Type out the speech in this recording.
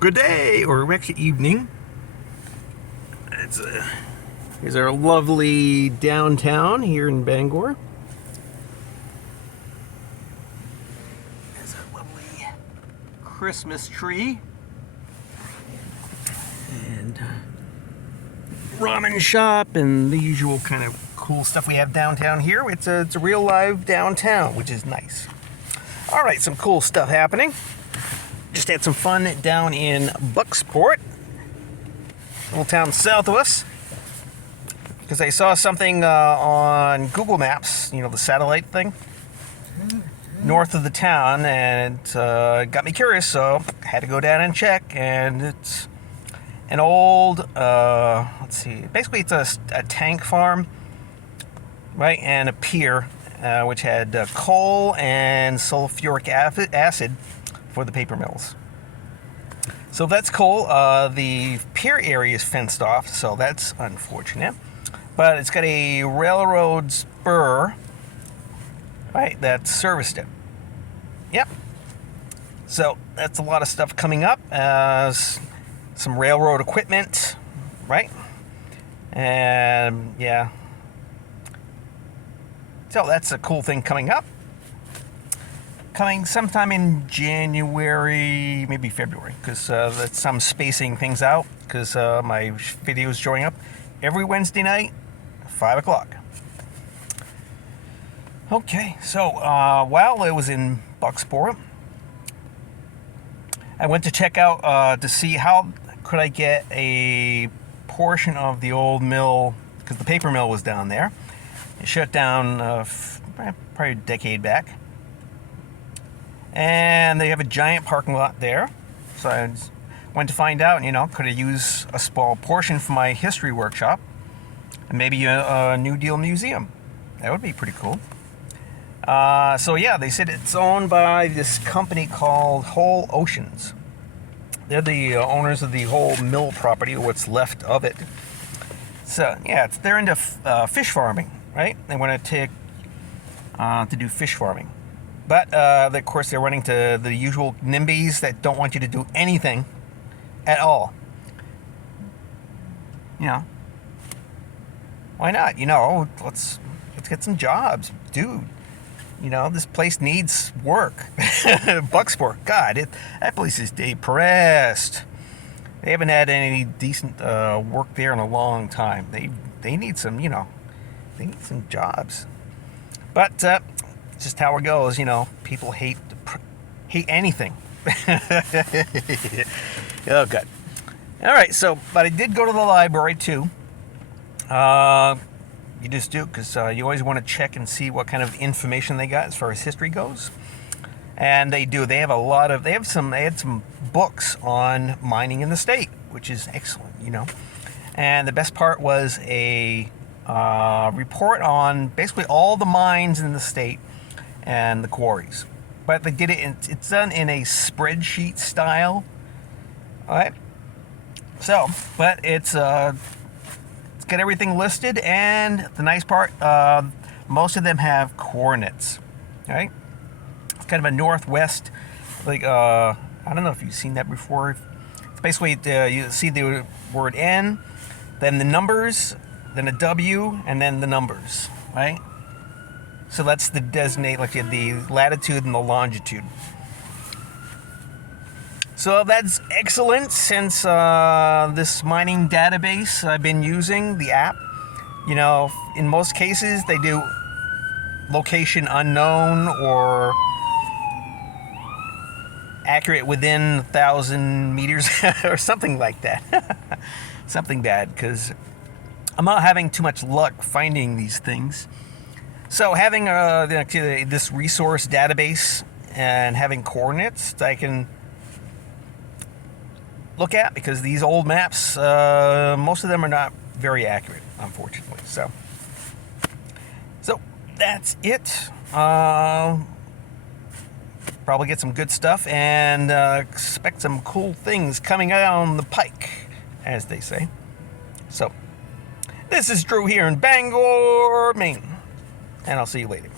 Good day, or actually evening. Here's our lovely downtown here in Bangor. There's a lovely Christmas tree. And ramen shop and the usual kind of cool stuff we have downtown here. It's a real live downtown, which is nice. All right, some cool stuff happening. Just had some fun down in Bucksport, little town south of us, because I saw something on Google Maps, you know, the satellite thing, north of the town, and it got me curious, so I had to go down and check. And it's an old, let's see, basically it's a tank farm, right, and a pier, which had coal and sulfuric acid for the paper mills. So that's cool. The pier area is fenced off, so that's unfortunate. But it's got a railroad spur, right, that serviced it. Yep. So that's a lot of stuff coming up. Some railroad equipment, right? And yeah. So that's a cool thing coming up. Coming sometime in January, maybe February, because I'm spacing things out, because my video is showing up every Wednesday night, 5 o'clock. Okay, so while I was in Bucksport, I went to check out to see how could I get a portion of the old mill, because the paper mill was down there. It shut down probably a decade back. And they have a giant parking lot there. So I went to find out, you know, could I use a small portion for my history workshop and maybe a New Deal museum. That would be pretty cool. So yeah, they said it's owned by this company called Whole Oceans. They're the owners of the whole mill property, or what's left of it. So yeah, they're into fish farming, right? They want to do fish farming. But, of course, they're running to the usual NIMBYs that don't want you to do anything at all. You know, why not? You know, let's get some jobs, dude. You know, this place needs work. Bucksport, God, that place is depressed. They haven't had any decent work there in a long time. They need some, you know, they need some jobs. But just how it goes, you know. People hate anything. Oh, good. All right, so, but I did go to the library, too. You just do, because you always want to check and see what kind of information they got as far as history goes. And they do. They had some books on mining in the state, which is excellent, you know. And the best part was a report on basically all the mines in the state and the quarries. But they did it's done in a spreadsheet style. All right. So, but it's got everything listed, and the nice part, most of them have coordinates. Right? It's kind of a northwest, like I don't know if you've seen that before. It's basically you see the word N, then the numbers, then a W, and then the numbers, right? So that's the designate, like the latitude and the longitude. So that's excellent, since this mining database I've been using, the app, you know, in most cases they do location unknown or accurate within 1,000 meters or something like that. Something bad, because I'm not having too much luck finding these things. So having this resource database and having coordinates I can look at, because these old maps, most of them are not very accurate, unfortunately. So that's it. Probably get some good stuff, and expect some cool things coming down the pike, as they say. So this is Drew here in Bangor, Maine. And I'll see you later.